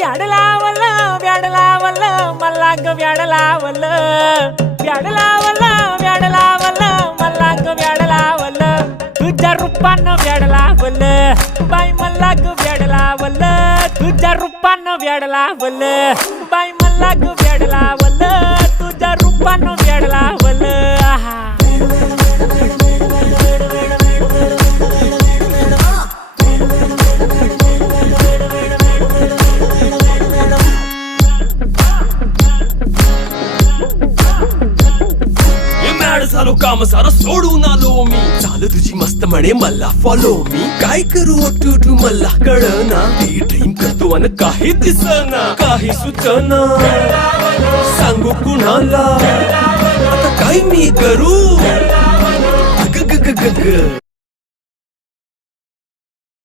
व्याड लावलं व्याड लावलं मला ग व्याड लावलं व्याड लावलं व्याड लावलं मला ग व्याड लावलं तुझ्या रूपानं व्याड लावलं बाई मला ग व्याड लावलं तुझ्या रूपानं व्याड लावलं बाई मला ग व्याड लावलं तुझ्या रूपानं व्याड लावलं आहा झालो काम सारं सोडून आलो मी चाल तुझी मस्त म्हणे मला फॉलो मी काय करू टू मला कळना ती ड्रीम करतो आणि काही दिसना काही सुचना सांगू कुणाला आता काय मी करू ग ग ग ग ग